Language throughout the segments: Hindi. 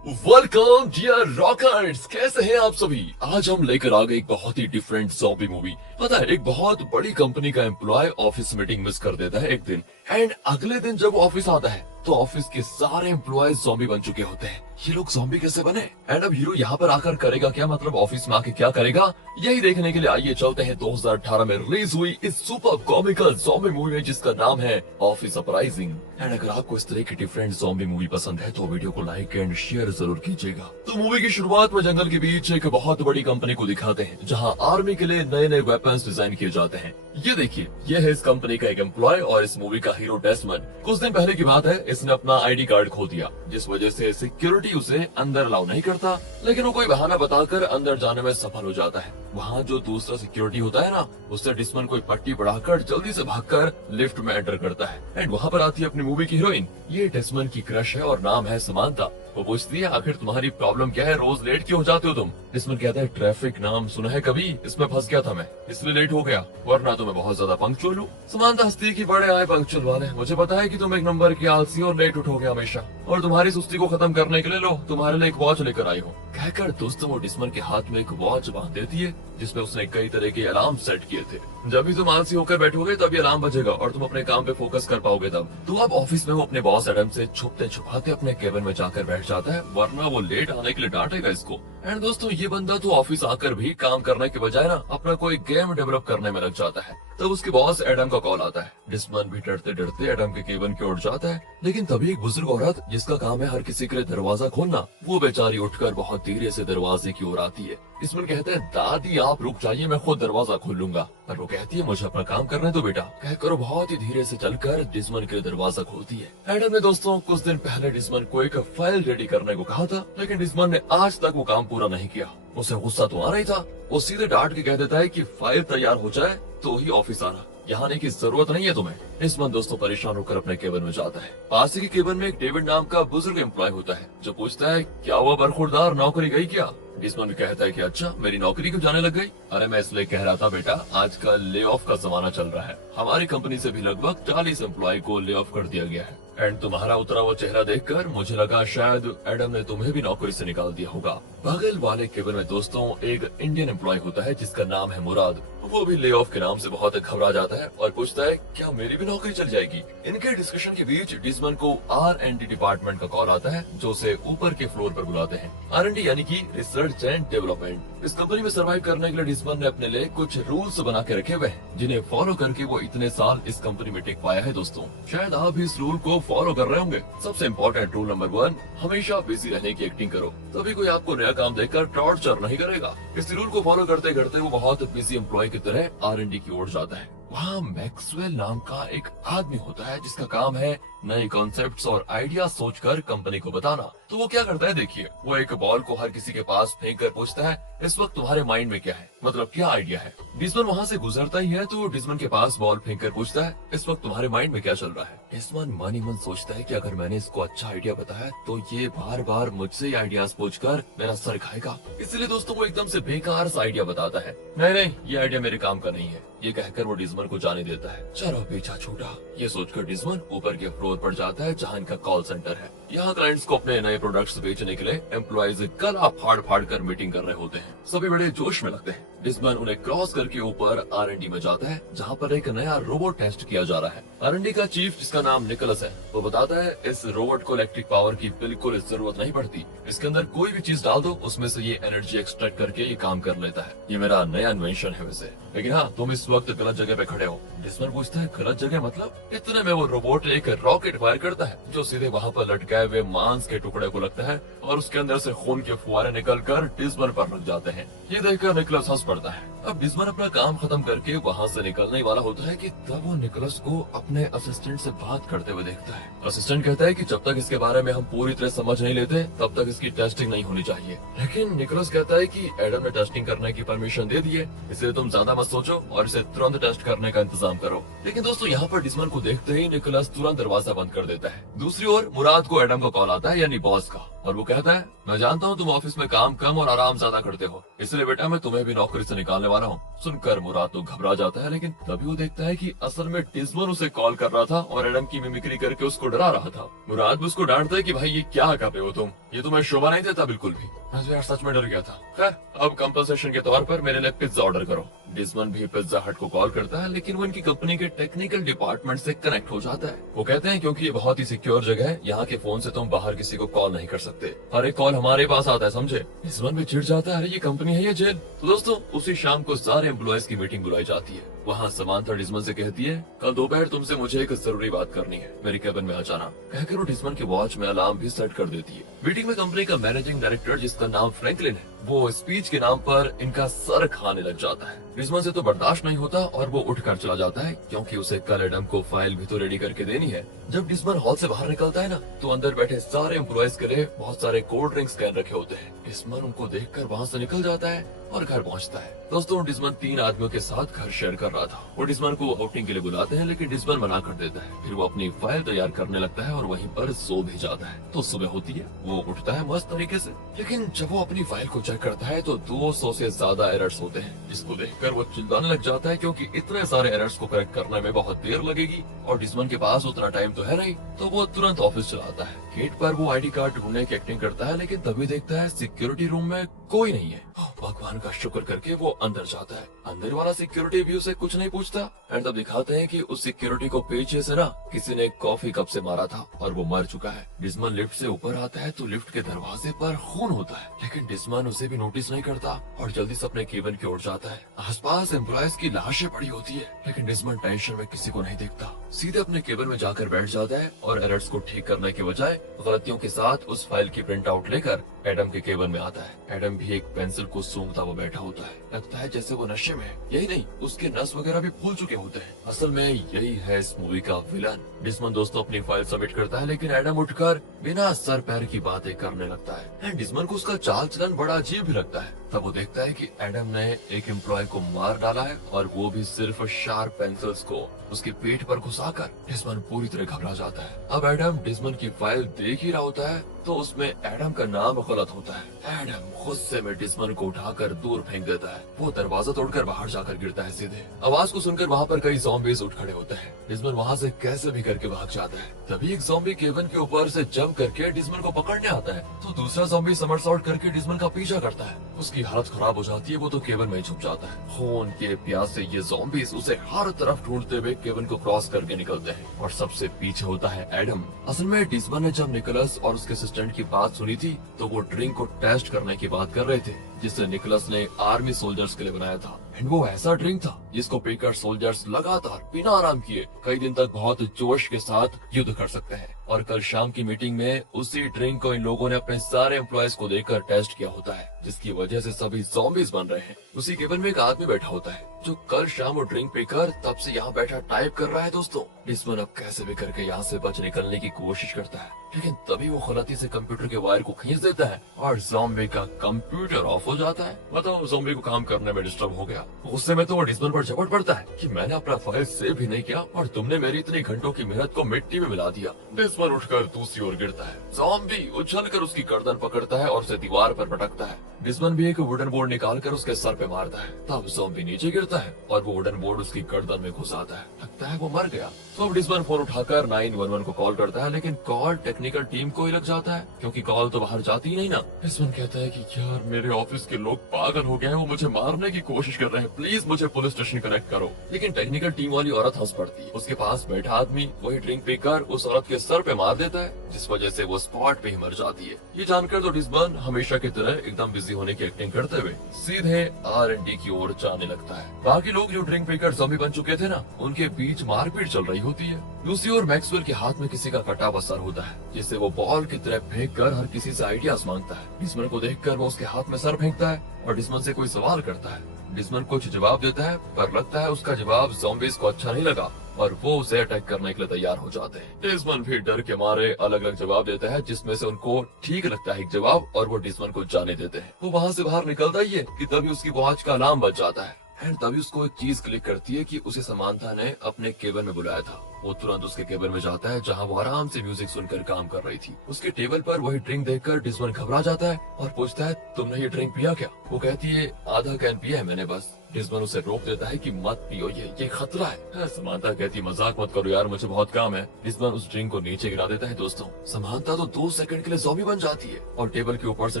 वेलकम डियर रॉकर्स, कैसे हैं आप सभी। आज हम लेकर आ गए एक बहुत ही डिफरेंट ज़ॉम्बी मूवी। पता है, एक बहुत बड़ी कंपनी का एम्प्लॉय ऑफिस मीटिंग मिस कर देता है एक दिन, एंड अगले दिन जब ऑफिस आता है तो ऑफिस के सारे एम्प्लॉयज ज़ॉम्बी बन चुके होते हैं। ये लोग ज़ॉम्बी कैसे बने, एंड अब हीरो यहाँ पर आकर करेगा क्या, मतलब ऑफिस में आके क्या करेगा, यही देखने के लिए आइए चलते हैं 2018 में रिलीज हुई इस सुपर कॉमिकल ज़ॉम्बी मूवी में जिसका नाम है ऑफिस अपराइजिंग। एंड अगर आपको इस तरह की डिफरेंट ज़ॉम्बी मूवी पसंद है तो वीडियो को लाइक एंड शेयर जरूर कीजिएगा। तो मूवी की शुरुआत में जंगल के बीच एक बहुत बड़ी कंपनी को दिखाते हैं जहाँ आर्मी के लिए नए नए वेपन्स डिजाइन किए जाते हैं। ये देखिए, ये है इस कंपनी का एक एम्प्लॉय और इस मूवी का हीरो डेस्मंड। कुछ दिन पहले की बात है, इसने अपना आईडी कार्ड खो दिया, जिस वजह से सिक्योरिटी उसे अंदर अलाउ नहीं करता, लेकिन वो कोई बहाना बताकर अंदर जाने में सफल हो जाता है। वहाँ जो दूसरा सिक्योरिटी होता है ना, उससे डेस्मंड कोई पट्टी बढ़ाकर जल्दी से भागकर लिफ्ट में एंटर करता है। एंड वहाँ पर आती है अपनी मूवी की हीरोइन। ये डेस्मंड की क्रश है और नाम है समांथा। वो पूछती है, आखिर तुम्हारी प्रॉब्लम क्या है, रोज लेट क्यों हो जाते हो तुम। डेस्मंड कहता है, ट्रैफिक नाम सुना है कभी, इसमें फंस गया था मैं, इसलिए लेट हो गया, वरना तो मैं बहुत ज्यादा पंक्चुअल हूँ। समांथा हंसती है कि बड़े आए पंक्चुअल वाले, मुझे पता है कि तुम एक नंबर की आलसी और लेट उठोगे हमेशा, और तुम्हारी सुस्ती को खत्म करने के लिए लो तुम्हारे लिए एक वॉच लेकर आई हूँ। कहकर दोस्तों वो डेस्मंड के हाथ में एक वॉच बांध देती है जिसमें उसने कई तरह के अलार्म सेट किए थे। जब भी तुम आलसी होकर बैठोगे तभी अलार्म बजेगा और तुम अपने काम पे फोकस कर पाओगे तब। तो अब ऑफिस में वो अपने बॉस एडम से छुपते छुपाते अपने केबिन में जाकर बैठ जाता है, वरना वो लेट आने के लिए डांटेगा इसको। एंड दोस्तों ये बंदा तो ऑफिस आकर भी काम करने के बजाय ना अपना कोई गेम डेवलप करने में लग जाता है। तब उसके बॉस एडम का कॉल आता है। डेस्मंड भी डरते डरते एडम के केबिन की ओर जाता है, लेकिन तभी एक बुजुर्ग औरत जिसका काम है हर किसी के लिए दरवाजा खोलना, वो बेचारी उठकर बहुत धीरे से दरवाजे की ओर आती है। डेस्मंड कहते हैं, दादी आप रुक जाइए, मैं खुद दरवाजा खोल लूंगा। पर वो कहती है, मुझे अपना काम करने दो बेटा। कहकर बहुत ही धीरे से चलकर डेस्मंड के लिए दरवाजा खोलती है। एडम ने दोस्तों कुछ दिन पहले डेस्मंड को एक फाइल रेडी करने को कहा था, लेकिन डेस्मंड ने आज तक वो काम पूरा नहीं किया। उसे गुस्सा तो आ रही था, वो सीधे डांट के कह देता है कि फाइल तैयार हो जाए तो ही ऑफिस आना, यहाँ आने की जरूरत नहीं है तुम्हें। डेस्मंड दोस्तों परेशान होकर अपने केबिन में जाता है। पास ही के केबिन में एक डेविड नाम का बुजुर्ग एम्प्लॉय होता है जो पूछता है, क्या हुआ बरखुरदार, नौकरी गई क्या। डेस्मंड कहता है कि अच्छा, मेरी नौकरी क्यों जाने लग गई। अरे मैं इसलिए कह रहा था बेटा, आजकल ले ऑफ का जमाना चल रहा है, हमारी कंपनी से भी लगभग 40 एम्प्लॉय को ले ऑफ कर दिया गया है। एंड तुम्हारा उतरा वो चेहरा देखकर मुझे लगा शायद एडम ने तुम्हें भी नौकरी से निकाल दिया होगा। बगल वाले केबिन में दोस्तों एक इंडियन एम्प्लॉय होता है जिसका नाम है मुराद। वो भी ले ऑफ के नाम से बहुत घबरा जाता है और पूछता है, क्या मेरी भी नौकरी चल जाएगी। इनके डिस्कशन के बीच डेस्मंड को R&D डिपार्टमेंट का कॉल आता है जो उसे ऊपर के फ्लोर पर बुलाते हैं। R&D यानी कि रिसर्च एंड डेवलपमेंट। इस कंपनी में सर्वाइव करने के लिए डेस्मंड ने अपने लिए कुछ रूल्स बना के रखे हुए हैं जिन्हें फॉलो करके वो इतने साल इस कंपनी में टिक पाया है। दोस्तों शायद आप भी इस रूल को फॉलो कर रहे होंगे। सबसे इम्पोर्टेंट रूल नंबर 1, हमेशा बिजी रहने की एक्टिंग करो, तभी कोई आपको नया काम देखकर टॉर्चर नहीं करेगा। इस रूल को फॉलो करते करते वो बहुत बिजी एम्प्लॉय की तरह R&D की ओर जाता है। वहाँ मैक्सवेल नाम का एक आदमी होता है जिसका काम है नए कॉन्सेप्ट्स और आइडिया सोचकर कंपनी को बताना। तो वो क्या करता है देखिए, वो एक बॉल को हर किसी के पास फेंक कर पूछता है, इस वक्त तुम्हारे माइंड में क्या है, मतलब क्या आइडिया है। डेस्मंड वहाँ से गुजरता ही है तो डेस्मंड के पास बॉल फेंक कर पूछता है, इस वक्त तुम्हारे माइंड में क्या चल रहा है। डेस्मंड मन ही मन सोचता है कि अगर मैंने इसको अच्छा आइडिया बताया तो ये बार बार मुझसे ही आइडियाज पूछकर मेरा सर खाएगा, इसलिए दोस्तों वो एकदम से बेकार सा आइडिया बताता है। नहीं नहीं, ये आइडिया मेरे काम का नहीं है, ये कहकर वो डेस्मंड को जाने देता है। चलो पीछा छूटा, ये सोचकर डेस्मंड ऊपर के फ्लोर पर जाता है जहाँ इनका कॉल सेंटर है। यहाँ क्लाइंट्स को अपने नए प्रोडक्ट्स बेचने के लिए एम्प्लॉइज गला फाड़ फाड़ कर मीटिंग कर रहे होते हैं। सभी बड़े जोश में लगते हैं। डेस्मंड उन्हें क्रॉस करके ऊपर R&D में जाता है जहाँ पर एक नया रोबोट टेस्ट किया जा रहा है। R&D का चीफ जिसका नाम निकोलस है, वो बताता है इस रोबोट को इलेक्ट्रिक पावर की बिल्कुल जरूरत नहीं पड़ती, इसके अंदर कोई भी चीज डाल दो उसमें से ये एनर्जी एक्सट्रैक्ट करके ये काम कर लेता है। ये मेरा नया इन्वेंशन है वैसे, लेकिन हाँ तुम इस वक्त गलत जगह पे खड़े हो। डेस्मंड पूछता है, गलत जगह मतलब। इतने में वो रोबोट एक रॉकेट फायर करता है जो सीधे वहाँ पर लटकाए हुए मांस के टुकड़े को लगता है और उसके अंदर से खून के फुहारे निकलकर डेस्मंड पर लग जाते हैं। ये देखकर निकोलस हंस पड़ता है। अब डेस्मंड अपना काम खत्म करके वहाँ से निकलने वाला होता है कि तब वो निकोलस को अपने असिस्टेंट से बात करते हुए देखता है। असिस्टेंट कहता है कि जब तक इसके बारे में हम पूरी तरह समझ नहीं लेते तब तक इसकी टेस्टिंग नहीं होनी चाहिए। लेकिन निकोलस कहता है कि एडम ने टेस्टिंग करने की परमिशन दे दी है, इसलिए तुम ज्यादा मत सोचो और इसे तुरंत टेस्ट करने का इंतजाम करो। लेकिन दोस्तों यहाँ पर डेस्मंड को देखते ही निकोलस तुरंत दरवाजा बंद कर देता है। दूसरी ओर मुराद को एडम का कॉल आता है, यानी बॉस का। और वो कहता है, मैं जानता हूँ तुम ऑफिस में काम कम और आराम ज्यादा करते हो, इसलिए बेटा मैं तुम्हें भी नौकरी से निकालने वाला हूँ। सुनकर मुराद तो घबरा जाता है, लेकिन तभी वो देखता है कि असल में डिस्मन उसे कॉल कर रहा था और एडम की मिमिक्री करके उसको डरा रहा था। मुराद भी उसको डांटता है कि भाई ये क्या कर रहे हो तुम, ये तुम्हें शोभा नहीं देता बिल्कुल भी। मैं तो यार सच में डर गया था। खैर अब कंपनसेशन के तौर पर मेरे लिए पिज्जा ऑर्डर करो। डिस्मन भी पिज्जा हट को कॉल करता है, लेकिन वो इनकी कंपनी के टेक्निकल डिपार्टमेंट से कनेक्ट हो जाता है। वो कहते हैं क्योंकि ये बहुत ही सिक्योर जगह है, यहाँ के फोन से तुम बाहर किसी को कॉल नहीं कर सकते, हर एक कॉल हमारे पास आता है, समझे। डिस्मन भी चिढ़ जाता है, ये कंपनी है या जेल। तो दोस्तों उसी शाम को सारे एम्प्लॉयज की मीटिंग बुलाई जाती है। वहाँ समांथा डिस्मन से कहती है, कल दोपहर तुमसे मुझे एक जरूरी बात करनी है, मेरी केबिन में आ जाना। कहकर वो डिस्मन के वॉच में अलार्म भी सेट कर देती है। मीटिंग में कंपनी का मैनेजिंग डायरेक्टर, जिसका नाम फ्रैंकलिन है, वो स्पीच के नाम पर इनका सर खाने लग जाता है। डिस्मन से तो बर्दाश्त नहीं होता और वो उठकर चला जाता है, क्योंकि उसे कल एडम को फाइल भी तो रेडी करके देनी है। जब डिस्मन हॉल से बाहर निकलता है ना, तो अंदर बैठे सारे एम्प्लॉयज के लिए बहुत सारे कोल्ड ड्रिंक्स कैन रखे होते हैं। डिस्मन उनको देखकर वहाँ से निकल जाता है और घर पहुँचता है। दोस्तों डिस्मन 3 आदमियों के साथ घर शेयर कर रहा था। वो डिस्मन को आउटिंग के लिए बुलाते हैं, लेकिन डिस्मन मना कर देता है। फिर वो अपनी फाइल तैयार करने लगता है और वहीं पर सो भी जाता है। तो सुबह होती है, वो उठता है मस्त तरीके से, लेकिन जब वो अपनी फाइल को चेक करता है तो 200 से ज्यादा एरर्स होते हैं, जिसको देखकर वो चिल्लाने लग जाता है, क्योंकि इतने सारे एरर्स को करेक्ट करने में बहुत देर लगेगी और डिस्मन के पास उतना टाइम तो है नहीं। तो वो तुरंत ऑफिस चलाता है। गेट पर वो आईडी कार्ड ढूंढने की एक्टिंग करता है, लेकिन तभी देखता है सिक्योरिटी रूम में कोई नहीं है। भगवान का शुक्र करके वो अंदर जाता है। अंदर वाला सिक्योरिटी भी उसे कुछ नहीं पूछता। एंड तब दिखाते हैं कि उस सिक्योरिटी को पीछे से ना किसी ने कॉफी कप से मारा था और वो मर चुका है। डिस्मन लिफ्ट से ऊपर आता है तो लिफ्ट के दरवाजे पर खून होता है, लेकिन डिस्मन उसे भी नोटिस नहीं करता और जल्दी से अपने केबिन की ओर जाता है। आसपास एम्प्लॉयज की लाशें पड़ी होती है, लेकिन डिस्मन टेंशन में किसी को नहीं देखता। सीधे अपने केबिन में जाकर बैठ जाता है और एरर्स को ठीक करने के बजाय गलतियों के साथ उस फाइल की प्रिंट आउट लेकर एडम के केबिन में आता है। एडम भी एक पेंसिल को सूंघता हुआ बैठा होता है। लगता है जैसे वो नशे में है। यही नहीं, उसके नस वगैरह भी फूल चुके होते हैं। असल में यही है इस मूवी का विलन। डिस्मन दोस्तों अपनी फाइल सबमिट करता है, लेकिन एडम उठकर बिना सर पैर की बातें करने लगता है। डिस्मन को उसका चाल चलन बड़ा अजीब भी लगता है। तब वो देखता है कि एडम ने एक एम्प्लॉय को मार डाला है, और वो भी सिर्फ शार्प पेंसिल्स को उसके पेट पर घुसाकर। डिस्मन पूरी तरह घबरा जाता है। अब एडम डिस्मन की फाइल देख ही रहा होता है तो उसमें एडम का नाम गलत होता है। एडम गुस्से में डिस्मन को उठाकर दूर फेंक देता है। वो दरवाजा तोड़कर बाहर जाकर गिरता है सीधे। आवाज को सुनकर वहाँ पर कई ज़ॉम्बीज़ उठ खड़े होते हैं। डिस्मन वहाँ से कैसे भी करके भाग जाता है। तभी एक ज़ॉम्बी केबिन के ऊपर से जंप करके डिस्मन को पकड़ने आता है, तो दूसरा ज़ॉम्बी समरसॉल्ट करके डिस्मन का पीछा करता है। उसकी हालत खराब हो जाती है, वो तो केबिन में ही छुप जाता है। खून के प्यास से ये ज़ॉम्बीज़ उसे हर तरफ ढूंढते हुए केबिन को क्रॉस करके निकलते हैं, और सबसे पीछे होता है एडम। असल में डिस्मन ने जब निकोलस और उसके असिस्टेंट की बात सुनी थी, तो वो ड्रिंक को टेस्ट करने की बात कर रहे थे, जिसे निकोलस ने आर्मी सोल्जर्स के लिए बनाया था। एंड वो ऐसा ड्रिंक था जिसको पीकर सोल्जर्स लगातार बिना आराम किए कई दिन तक बहुत जोश के साथ युद्ध कर सकते हैं। और कल शाम की मीटिंग में उसी ड्रिंक को इन लोगों ने अपने सारे एम्प्लॉयज को देकर टेस्ट किया होता है, जिसकी वजह से सभी ज़ॉम्बीज़ बन रहे हैं। उसी केबिन में एक आदमी बैठा होता है जो कल शाम वो ड्रिंक पीकर तब से यहाँ बैठा टाइप कर रहा है। दोस्तों डिस्मन अब कैसे भी करके यहाँ से बच निकलने की कोशिश करता है, लेकिन तभी वो गलती से कंप्यूटर के वायर को खींच देता है और ज़ॉम्बी का कंप्यूटर ऑफ हो जाता है। मतलब ज़ॉम्बी को काम करने में डिस्टर्ब हो गया। गुस्से में तो वो डिस्मन पर झपट पड़ता है कि मैंने अपना फाइल सेव भी नहीं किया और तुमने मेरी इतनी घंटों की मेहनत को मिट्टी में मिला दिया। डिस्मन उठकर दूसरी ओर गिरता है। ज़ॉम्बी उछलकर उसकी गर्दन पकड़ता है और उसे दीवार पर पटकता है। डिस्मन भी एक वुडन बोर्ड निकालकर उसके सर पे मारता है। तब ज़ॉम्बी नीचे गिरता है और वो वुडन बोर्ड उसकी गर्दन में घुसाता है। लगता है वो मर गया। तो अब डिस्मन फोन उठाकर 911 को कॉल करता है, लेकिन कॉल टेक्निकल टीम को ही लग जाता है, क्योंकि कॉल तो बाहर जाती ही नहीं ना। डिस्मन कहता है कि यार मेरे ऑफिस के लोग पागल हो गए हैं, वो मुझे मारने की कोशिश कर रहे हैं, प्लीज मुझे पुलिस स्टेशन कनेक्ट करो। लेकिन टेक्निकल टीम वाली औरत हंस पड़ती है। उसके पास बैठा आदमी वही ड्रिंक पीकर उस औरत के सर पे मार देता है, जिस वजह से वो स्पॉट पे ही मर जाती है। ये जानकर तो डिस्मन हमेशा की तरह एकदम बिजी होने की एक्टिंग करते हुए सीधे R&D की ओर जाने लगता है। बाकी लोग जो ड्रिंक पीकर ज़ॉम्बी बन चुके थे ना, उनके बीच मारपीट चल रही होती है। दूसरी ओर मैक्सवेल के हाथ में किसी का कटा हुआ सर होता है, जिसे वो बॉल की तरह फेंक कर हर किसी से आइडियाज मांगता है। डिस्मन को देखकर वो उसके हाथ में सर फेंकता है और डिस्मन से कोई सवाल करता है। डिस्मन कुछ जवाब देता है, पर लगता है उसका जवाब ज़ॉम्बीज़ को अच्छा नहीं लगा और वो उसे अटैक करने के लिए तैयार हो जाते हैं। डिस्मन भी डर के मारे अलग अलग जवाब देता है, जिसमें से उनको ठीक लगता है एक जवाब, और वो डिस्मन को जाने देते हैं। वो वहाँ से बाहर निकलता ही है कि तभी उसकी वॉच का अलार्म बज जाता है। एंड तभी उसको एक चीज क्लिक करती है कि उसे समांथा ने अपने केबिन में बुलाया था। वो तुरंत उसके केबिन में जाता है जहाँ वो आराम से म्यूजिक सुनकर काम कर रही थी। उसके टेबल पर वही ड्रिंक देखकर डिस्मन घबरा जाता है और पूछता है, तुमने ये ड्रिंक पिया क्या? वो कहती है, आधा कैन पिया है मैंने बस। डिस्मन उसे रोक देता है कि मत पियो, ये खतरा है। समांथा कहती, मजाक मत करो यार, मुझे बहुत काम है। डिस्मन उस ड्रिंक को नीचे गिरा देता है। दोस्तों, समांथा तो 2 सेकंड के लिए ज़ॉम्बी बन जाती है और टेबल के ऊपर से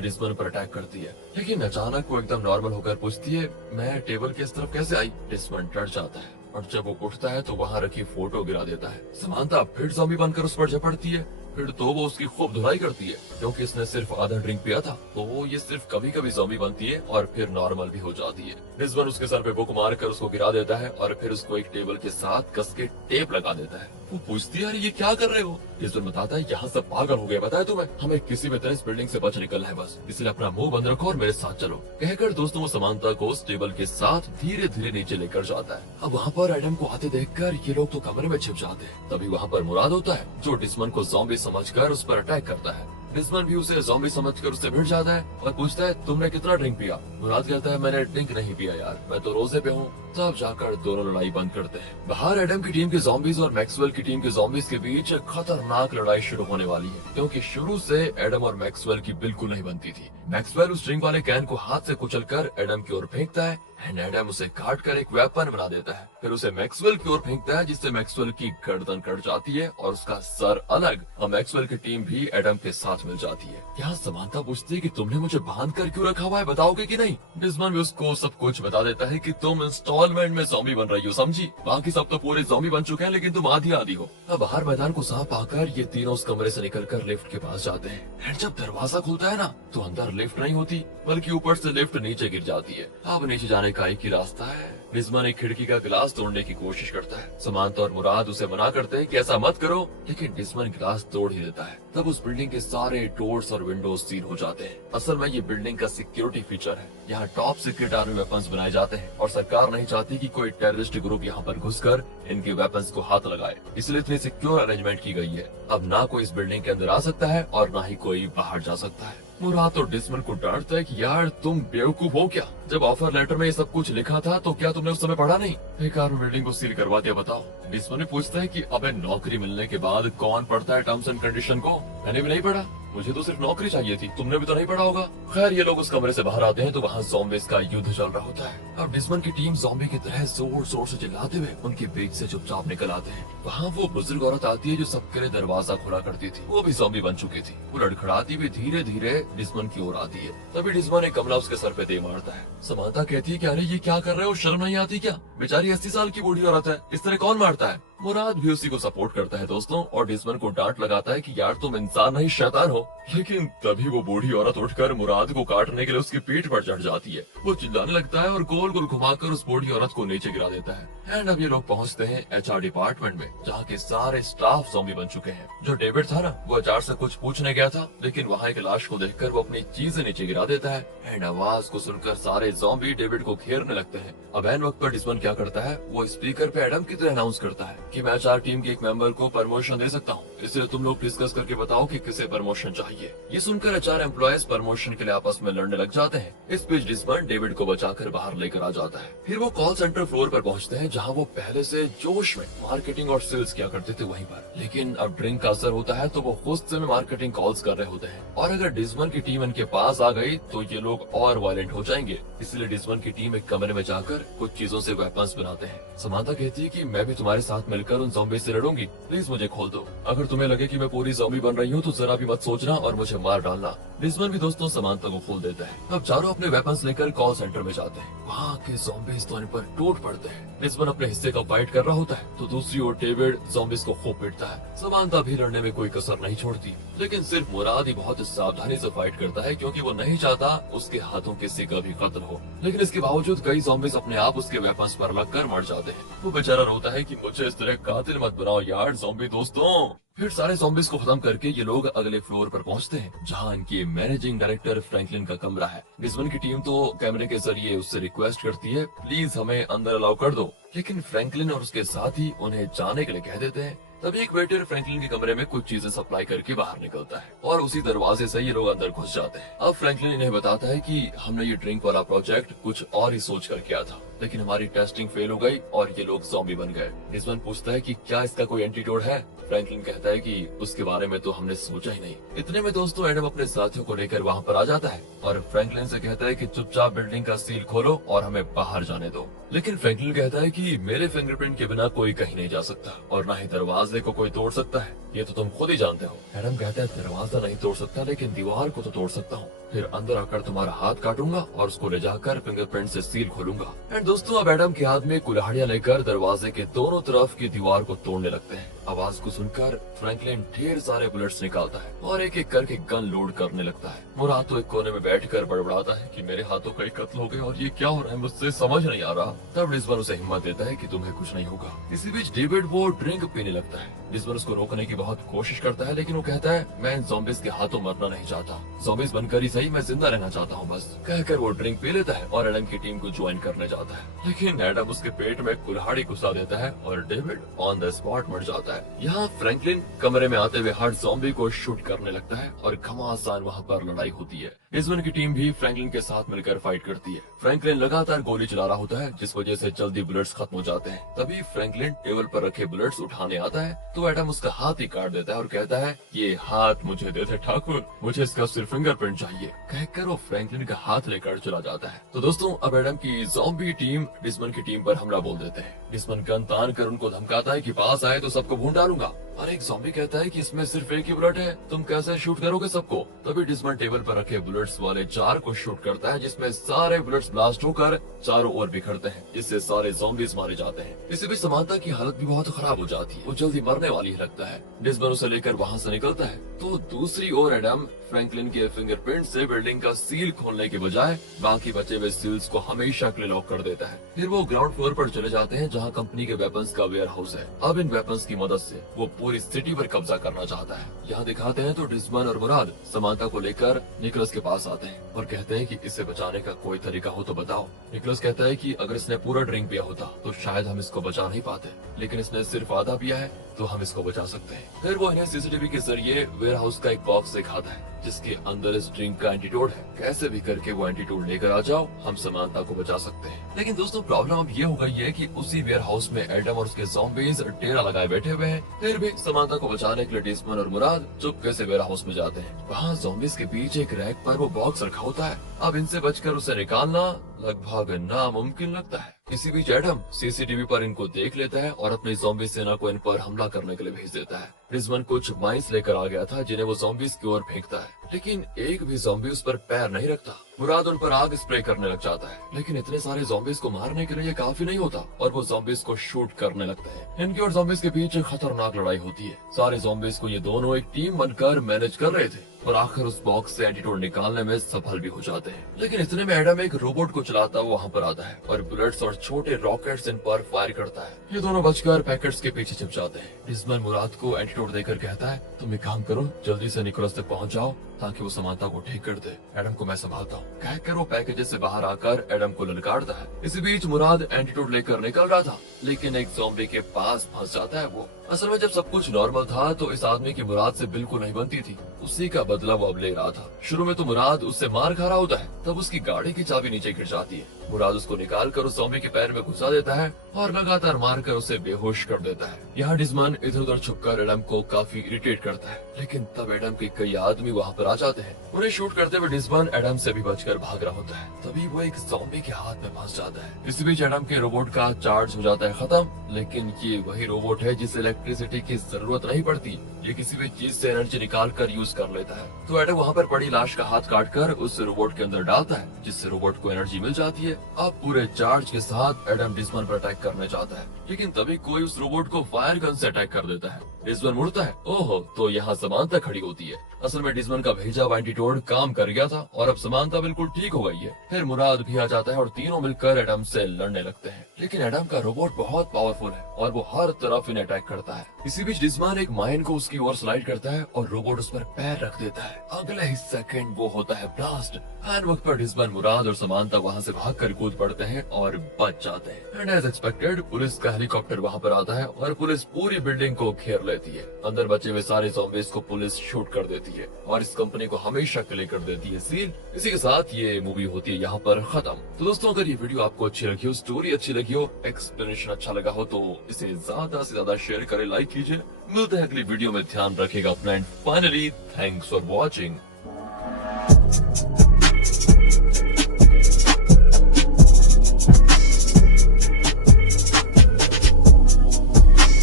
डिस्मन पर अटैक करती है, लेकिन अचानक वो एकदम नॉर्मल होकर पूछती है, मैं टेबल की इस तरफ कैसे आई? डिस्मन डर जाता है और जब वो उठता है तो वहाँ रखी फोटो गिरा देता है। समांथा फिर ज़ॉम्बी बनकर उस पर झपटती है। फिर तो वो उसकी खूब धुलाई करती है क्योंकि इसने सिर्फ आधा ड्रिंक पिया था, तो ये सिर्फ कभी कभी ज़ॉम्बी बनती है और फिर नॉर्मल भी हो जाती है। डिस्मन उसके सर पे बुक मार कर उसको गिरा देता है और फिर उसको एक टेबल के साथ कस के टेप लगा देता है। वो पूछती है, अरे ये क्या कर रहे हो? डिस्मन बताता है, यहाँ सब पागल हो गए, बताया तुम्हें, हमें किसी भी तरह इस बिल्डिंग से बच निकलना है बस, इसलिए अपना मुंह बंद रखो और मेरे साथ चलो। कहकर दोस्तों वो समांथा को उस टेबल के साथ धीरे धीरे नीचे लेकर जाता है। अब वहाँ पर एडम को आते देखकर ये लोग तो कमरे में छिप जाते हैं। तभी वहाँ पर मुराद होता है जो डिस्मन को ज़ॉम्बी समझकर उस पर अटैक करता है। डिस्मन भी उसे ज़ॉम्बी समझकर उससे भिड़ जाता है और पूछता है, तुमने कितना ड्रिंक पिया? मुराद कहता है, मैंने ड्रिंक नहीं पिया यार, मैं तो रोजे पे हूँ। तब जाकर दोनों लड़ाई बंद करते हैं। बाहर एडम की टीम के ज़ॉम्बीज और मैक्सवेल की टीम के ज़ॉम्बीज के बीच खतरनाक लड़ाई शुरू होने वाली है क्योंकि शुरू से एडम और मैक्सवेल की बिल्कुल नहीं बनती थी। मैक्सवेल उस ड्रिंक वाले कैन को हाथ से कुचलकर एडम की ओर फेंकता है एंड एडम उसे काट कर एक वेपन बना देता है। फिर उसे मैक्सवेल की ओर फेंकता है जिससे मैक्सवेल की गर्दन कट जाती है और उसका सर अलग। और मैक्सवेल की टीम भी एडम के साथ मिल जाती है। यहाँ समांथा पूछती है कि तुमने मुझे बांध कर क्यों रखा हुआ है, बताओगे कि नहीं? डिस्मन भी उसको सब कुछ बता देता है कि तुम इंस्टॉलमेंट में ज़ॉम्बी बन रही हो, समझी? बाकी सब तो पूरे ज़ॉम्बी बन चुके हैं लेकिन तुम आधी आधी हो। अब बाहर मैदान को साफ पाकर ये तीनों उस कमरे से निकलकर लिफ्ट के पास जाते हैं एंड जब दरवाजा खुलता है ना तो अंदर लिफ्ट नहीं होती बल्कि ऊपर से लिफ्ट नीचे गिर जाती है। अब नीचे जाने का एक ही रास्ता है। डिस्मन एक खिड़की का गिलास तोड़ने की कोशिश करता है। समांथा और मुराद उसे मना करते हैं कि ऐसा मत करो, लेकिन डिस्मन गिलास तोड़ ही देता है। तब उस बिल्डिंग के सारे डोर्स और विंडोज सील हो जाते हैं। असल में ये बिल्डिंग का सिक्योरिटी फीचर है। यहाँ टॉप सीक्रेट आर्मी वेपन्स बनाए जाते हैं और सरकार नहीं चाहती कि कोई टेररिस्ट ग्रुप यहाँ पर घुसकर इनके वेपन्स को हाथ लगाए, इसलिए इतनी सिक्योर अरेंजमेंट की गई है। अब ना कोई इस बिल्डिंग के अंदर आ सकता है और ना ही कोई बाहर जा सकता है। मुराद और डिस्मन को डांटता है कि यार तुम बेवकूफ हो क्या? जब ऑफर लेटर में ये सब कुछ लिखा था तो क्या तुमने उस समय पढ़ा नहीं? बेकार में बिल्डिंग को सील करवा दिया, बताओ। डिस्मन ने पूछता है कि अबे नौकरी मिलने के बाद कौन पढ़ता है टर्म्स एंड कंडीशन को? मैंने भी नहीं पढ़ा, मुझे तो सिर्फ नौकरी चाहिए थी, तुमने भी तो नहीं पढ़ा होगा। खैर ये लोग उस कमरे से बाहर आते हैं तो वहाँ ज़ॉम्बीज़ का युद्ध चल रहा होता है। अब डिस्मन की टीम ज़ॉम्बी की तरह जोर जोर से चिल्लाते हुए उनके बीच से चुपचाप निकल आते हैं। वहाँ वो बुजुर्ग औरत आती है जो सबके लिए दरवाजा खुला करती थी, वो भी ज़ॉम्बी बन चुकी थी। वो लड़खड़ाती हुई धीरे धीरे डिस्मन की ओर आती है। तभी डिस्मन एक कमला उसके सर पे दे मारता है। समांथा कहती है कि अरे ये क्या कर रहे हो, शर्म नहीं आती क्या? बेचारी 80 साल की बूढ़ी औरत है, इस तरह कौन मारता है? मुराद भी उसी को सपोर्ट करता है दोस्तों और डिस्मन को डांट लगाता है कि यार तुम इंसान नहीं शैतान हो। लेकिन तभी वो बूढ़ी औरत उठकर मुराद को काटने के लिए उसकी पीठ पर चढ़ जाती है। वो चिल्लाने लगता है और गोल गोल घुमाकर उस बूढ़ी औरत को नीचे गिरा देता है। एंड अब ये लोग पहुंचते हैं एचआर डिपार्टमेंट में जहाँ के सारे स्टाफ ज़ॉम्बी बन चुके हैं। जो डेविड था ना वो एचआर से कुछ पूछने गया था, लेकिन वहाँ एक लाश को देखकर वो अपनी चीजें नीचे गिरा देता है। एंड आवाज को सुनकर सारे ज़ॉम्बी डेविड को घेरने लगते हैं। अब एन वक्त पर डिस्मन क्या करता है, वो स्पीकर पे एडम की तरह अनाउंस करता है कि मैं एचआर टीम के एक मेंबर को प्रमोशन दे सकता हूँ, इसलिए तुम लोग डिस्कस करके बताओ कि किसे प्रमोशन चाहिए। ये सुनकर एचआर एम्प्लॉयज प्रमोशन के लिए आपस में लड़ने लग जाते हैं। इस बीच डिस्मन डेविड को बचाकर बाहर लेकर आ जाता है। फिर वो कॉल सेंटर फ्लोर पर पहुंचते हैं जहाँ वो पहले से जोश में मार्केटिंग और सेल्स किया करते थे वहीं पर, लेकिन अब ड्रिंक का असर होता है तो वो गुस्से में मार्केटिंग कॉल्स कर रहे होते हैं। और अगर डिस्मन की टीम इनके पास आ गई तो ये लोग और वायलेंट हो जाएंगे, इसलिए डिस्मन की टीम एक कमरे में जाकर कुछ चीजों से वेपन्स बनाते हैं। समांथा कहती है कि मैं भी तुम्हारे साथ मिलकर उन ज़ॉम्बी से लड़ूंगी, प्लीज मुझे खोल दो। अगर तुम्हें लगे कि मैं पूरी ज़ॉम्बी बन रही हूँ तो जरा भी मत सोचना और मुझे मार डालना। डिस्मन भी दोस्तों समांथा को खोल देता है। अब चारों अपने वेपन्स लेकर कॉल सेंटर में जाते हैं। वहाँ के ज़ॉम्बीज़ तो इन पर टूट पड़ते हैं। डिस्मन अपने हिस्से का फाइट कर रहा होता है तो दूसरी ओर डेविड ज़ॉम्बीज़ को खूब पीटता है। समांथा भी लड़ने में कोई कसर नहीं छोड़ती, लेकिन सिर्फ मुराद ही बहुत सावधानी से फाइट करता है क्योंकि वो नहीं चाहता उसके हाथों किसी का भी कत्ल हो। लेकिन इसके बावजूद कई ज़ॉम्बीज़ अपने आप उसके वेपन्स पर लगकर मर जाते हैं। वो बेचारा रोता है कि मुझे इस तरह कातिल मत बनाओ यार ज़ॉम्बी दोस्तों। फिर सारे ज़ॉम्बीज़ को खत्म करके ये लोग अगले फ्लोर पर पहुंचते हैं जहां इनकी मैनेजिंग डायरेक्टर फ्रैंकलिन का कमरा है। डिस्मन की टीम तो कैमरे के जरिए उससे रिक्वेस्ट करती है प्लीज हमें अंदर अलाउ कर दो, लेकिन फ्रैंकलिन और उसके साथी उन्हें जाने के लिए कह देते हैं। तभी एक वेटर फ्रैंकलिन के कमरे में कुछ चीजें सप्लाई करके बाहर निकलता है और उसी दरवाजे से ये लोग अंदर घुस जाते हैं। अब फ्रैंकलिन इन्हें बताता है कि हमने ये ड्रिंक वाला प्रोजेक्ट कुछ और ही सोच कर किया था, लेकिन हमारी टेस्टिंग फेल हो गई और ये लोग ज़ॉम्बी बन गए। डिसमन पूछता है कि क्या इसका कोई एंटीडोट है। फ्रैंकलिन कहता है कि उसके बारे में तो हमने सोचा ही नहीं। इतने में दोस्तों एडम अपने साथियों को लेकर वहाँ पर आ जाता है और फ्रैंकलिन से कहता है कि चुपचाप बिल्डिंग का सील खोलो और हमें बाहर जाने दो। लेकिन फ्रैंकलिन कहता है कि मेरे फिंगरप्रिंट के बिना कोई कहीं नहीं जा सकता और न ही दरवाजे को कोई तोड़ सकता है, ये तो तुम खुद ही जानते हो। एडम कहता है दरवाजा नहीं तोड़ सकता लेकिन दीवार को तो तोड़ सकता हूँ, फिर अंदर आकर तुम्हारा हाथ काटूंगा और उसको ले जाकर फिंगरप्रिंट से सील खोलूंगा। एंड दोस्तों अब एडम के हाथ में कुल्हाड़ियां लेकर दरवाजे के दोनों तरफ की दीवार को तोड़ने लगते हैं। आवाज को सुनकर फ्रैंकलिन ढेर सारे बुलेट्स निकालता है और एक एक करके गन लोड करने लगता है। मुराद तो एक कोने में बैठकर बड़बड़ाता है कि मेरे हाथों कई कत्ल हो गए और ये क्या हो रहा है, मुझसे समझ नहीं आ रहा। तब डिसमन उसे हिम्मत देता है कि तुम्हें कुछ नहीं होगा। इसी बीच डेविड वो ड्रिंक पीने लगता है। डिसमन उसको रोकने की बहुत कोशिश करता है लेकिन वो कहता है मैं इन ज़ॉम्बीज़ के हाथों मरना नहीं चाहता, ज़ॉम्बीज़ बनकर ही सही मैं जिंदा रहना चाहता हूँ बस। कहकर वो ड्रिंक पी लेता है और एडम की टीम को ज्वाइन करने जाता है, लेकिन एडम उसके पेट में कुल्हाड़ी घुसा देता है और डेविड ऑन द स्पॉट मर जाता है। यहाँ फ्रैंकलिन कमरे में आते हुए हर ज़ॉम्बी को शूट करने लगता है और घमासान वहाँ पर लड़ाई होती है। डिसमन की टीम भी फ्रैंकलिन के साथ मिलकर फाइट करती है। फ्रैंकलिन लगातार गोली चला रहा होता है जिस वजह से जल्दी बुलेट्स खत्म हो जाते हैं। तभी फ्रैंकलिन टेबल पर रखे बुलेट्स उठाने आता है तो एडम उसका हाथ ही काट देता है और कहता है ये हाथ मुझे दे दे ठाकुर, मुझे इसका सिर्फ फिंगरप्रिंट चाहिए। कहकर वो फ्रैंकलिन का हाथ लेकर चला जाता है। तो दोस्तों अब एडम की ज़ॉम्बी टीम डिसमन की टीम पर हमला बोल देते हैं। डिसमन गन तान कर उनको धमकाता है कि पास आए तो सबको भून डालूंगा। और एक ज़ॉम्बी कहता है कि इसमें सिर्फ एक ही बुलेट है, तुम कैसे शूट करोगे सबको। तभी डिसमन टेबल पर रखे बुलेट्स वाले जार को शूट करता है जिसमें सारे बुलेट्स ब्लास्ट होकर चारों ओर बिखरते हैं, जिससे सारे ज़ॉम्बीज़ मारे जाते हैं। इसी बीच समांता की हालत भी बहुत खराब हो जाती है, वो जल्दी मरने वाली लगता है। डिसमन उसे लेकर वहाँ से निकलता है तो दूसरी ओर एडम फ्रैंकलिन के फिंगरप्रिंट से बिल्डिंग का सील खोलने के बजाय बाकी बचे हुए सील्स को हमेशा के लिए लॉक कर देता है। फिर वो ग्राउंड फ्लोर पर चले जाते हैं जहाँ कंपनी के वेपन्स का वेयर हाउस है। अब इन वेपन्स की मदद से वो पूरी सिटी पर कब्जा करना चाहता है। यहाँ दिखाते हैं तो डिसमन और मुराद समांता को लेकर निकोलस के पास आते हैं और कहते हैं कि इसे बचाने का कोई तरीका हो तो बताओ। निकोलस कहता है कि अगर इसने पूरा ड्रिंक पिया होता तो शायद हम इसको बचा नहीं पाते, लेकिन इसने सिर्फ आधा पिया है तो हम इसको बचा सकते हैं। फिर वो इन्हें सीसीटीवी के जरिए वेयर हाउस का एक बॉक्स दिखाता है जिसके अंदर इस ड्रिंक का एंटीडोट है। कैसे भी करके वो एंटीडोट लेकर आ जाओ, हम समांता को बचा सकते हैं। लेकिन दोस्तों प्रॉब्लम अब ये हो गई है कि उसी वेयर हाउस में एडम और उसके ज़ॉम्बीज़ डेरा लगाए बैठे हुए हैं। फिर भी समांता को बचाने के लिए डिसमन और मुराद चुपके से वेयर हाउस में जाते हैं। वहाँ ज़ॉम्बीज़ के बीच एक रैक पर वो बॉक्स रखा होता है। अब इनसे बचकर उसे निकालना लगभग नामुमकिन लगता है। इसी बीच एडम सीसीटीवी पर इनको देख लेता है और अपनी ज़ॉम्बी सेना को इन पर हमला करने के लिए भेज देता है। डिसमन कुछ माइंस लेकर आ गया था जिन्हें वो ज़ॉम्बीज़ की ओर फेंकता है, लेकिन एक भी ज़ॉम्बी उस पर पैर नहीं रखता। मुराद उन पर आग स्प्रे करने लग जाता है, लेकिन इतने सारे ज़ॉम्बीज़ को मारने के लिए ये काफी नहीं होता और वो ज़ॉम्बीज़ को शूट करने लगता है। इनकी और ज़ॉम्बीज़ के बीच खतरनाक लड़ाई होती है। सारे ज़ॉम्बीज़ को ये दोनों एक टीम बनकर मैनेज कर रहे थे और आखिर उस बॉक्स से एंटीडोट निकालने में सफल भी हो जाते हैं। लेकिन इतने में एडम एक रोबोट को चलाता हुआ वहाँ पर आता है और बुलेट्स और छोटे रॉकेट्स इन पर फायर करता है। ये दोनों बचकर पैकेट्स के पीछे छिप जाते हैं। डिसमन मुराद को एंटीडोट देकर कहता है तुम एक काम करो, जल्दी से निकोलस तक पहुँच जाओ ताकि वो समांता को ठीक कर दे। एडम को मैं संभालता हूँ। कहकर वो पैकेजेस से बाहर आकर एडम को ललकारता है। इसी बीच मुराद एंटीडोट लेकर निकल रहा था, लेकिन एक ज़ॉम्बी के पास फंस जाता है। वो असल में जब सब कुछ नॉर्मल था तो इस आदमी की मुराद से बिल्कुल नहीं बनती थी। उसी का बदला वो अब ले रहा था। शुरू में तो मुराद उससे मार खा रहा होता है, तब उसकी गाड़ी की चाबी नीचे गिर जाती है। मुराद उसको निकाल कर उस ज़ॉम्बी के पैर में घुसा देता है और लगातार मारकर उसे बेहोश कर देता है। यहाँ डिसमन इधर उधर छुपकर एडम को काफी इरिटेट करता है, लेकिन तब एडम के कई आदमी वहाँ पर आ जाते हैं। उन्हें शूट करते हुए डिसमन एडम से भी बचकर भाग रहा होता है। तभी वो एक ज़ॉम्बी के हाथ में फंस जाता है। इसी बीच एडम के रोबोट का चार्ज हो जाता है खत्म, लेकिन ये वही रोबोट है जिसे इलेक्ट्रिसिटी की जरूरत नहीं पड़ती। ये किसी भी चीज से एनर्जी निकाल कर यूज कर लेता है। तो एडम वहाँ पर पड़ी लाश का हाथ काट कर उस रोबोट के अंदर डालता है, जिससे रोबोट को एनर्जी मिल जाती है। अब पूरे चार्ज के साथ एडम डिसमन पर अटैक करने चाहता है, लेकिन तभी कोई उस रोबोट को फायर गन से अटैक कर देता है। डिसमन मुड़ता है, ओहो, तो यहाँ समांता खड़ी होती है। असल में डिसमन का भेजा हुआ एंटीडोट काम कर गया था और अब समांता बिल्कुल ठीक हो गई है। फिर मुराद भी आ जाता है और तीनों मिलकर एडम से लड़ने लगते हैं, लेकिन एडम का रोबोट बहुत पावरफुल है और वो हर तरफ इन्हें अटैक करता है। इसी बीच डिसमन एक माइन को उसकी ओर स्लाइड करता है और रोबोट उस पर पैर रख देता है। अगले ही सेकंड वो होता है ब्लास्ट। हर वक्त पर डिसमन, मुराद और समांता वहाँ से भागकर अंदर कूद पड़ते हैं और बच जाते हैं। एंड एज एक्सपेक्टेड पुलिस का हेलीकॉप्टर वहां पर आता है और पुलिस पूरी बिल्डिंग को घेर लेती है। अंदर बचे हुए सारे ज़ॉम्बीज को पुलिस शूट कर देती है और इस कंपनी को हमेशा के लिए कर देती है सील। इसी के साथ ये मूवी होती है यहाँ पर खत्म। तो दोस्तों अगर ये वीडियो आपको अच्छी लगी हो, स्टोरी अच्छी लगी हो, एक्सप्लेनेशन अच्छा लगा हो तो इसे ज्यादा से ज्यादा शेयर करें, लाइक कीजिए। मिलते हैं अगली वीडियो में, ध्यान रखिएगा अपना and finally thanks for watching.